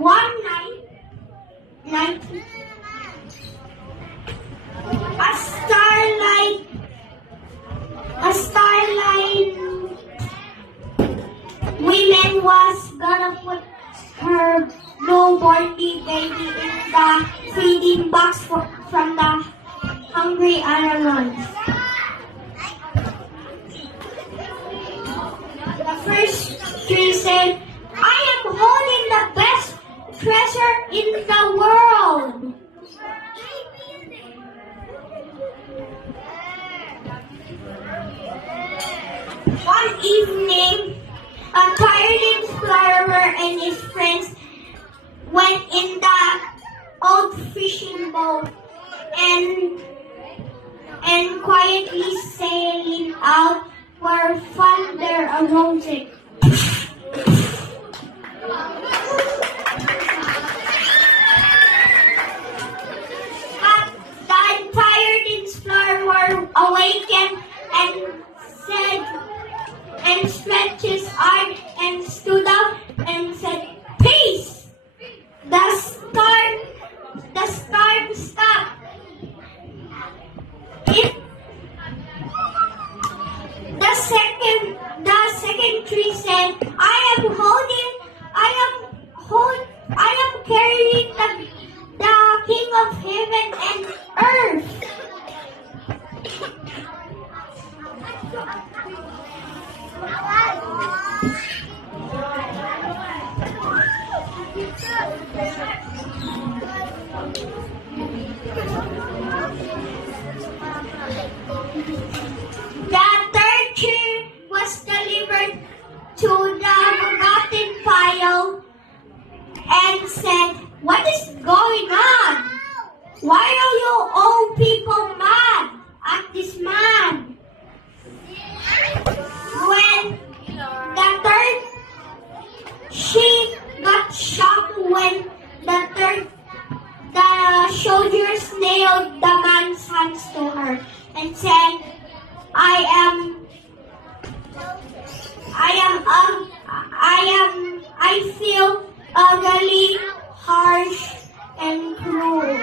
One night, a starlight woman was gonna put her newborn baby in the feeding box from the hungry animals. The first tree said, "I am holding the best treasure in the world." One evening, a tired explorer and his friends went in the old fishing boat and quietly sailing out were thunder arose. But the tired explorer awakened and stretched his arm and stood up and said, "Peace!" The storm stopped. The second tree said, I am carrying the King of Heaven and Earth." The third tree was delivered to the forgotten pile and said, "What is going on? Why are you old people mad at this man?" When the third, she got shocked when the soldiers nailed the man's hands to her and said, I feel ugly, harsh, and cruel."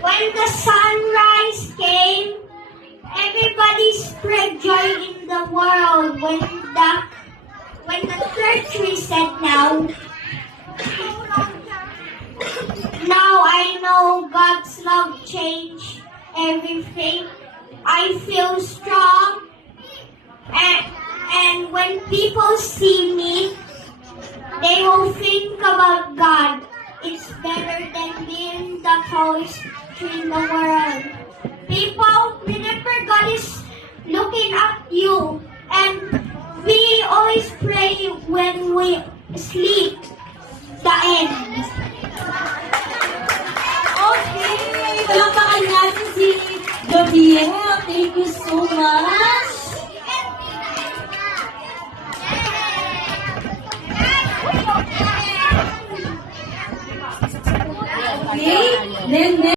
When the sunrise came, everybody spread joy in the world. When the third tree said, Now I know God's love changed everything. I feel strong, and when people see me, they will think about God. It's better than being the tallest tree in the world. People, remember God is looking at you, and we always pray when we sleep. The end. Okay, palakpakan natin si Gabriel. Thank you so much. Okay, then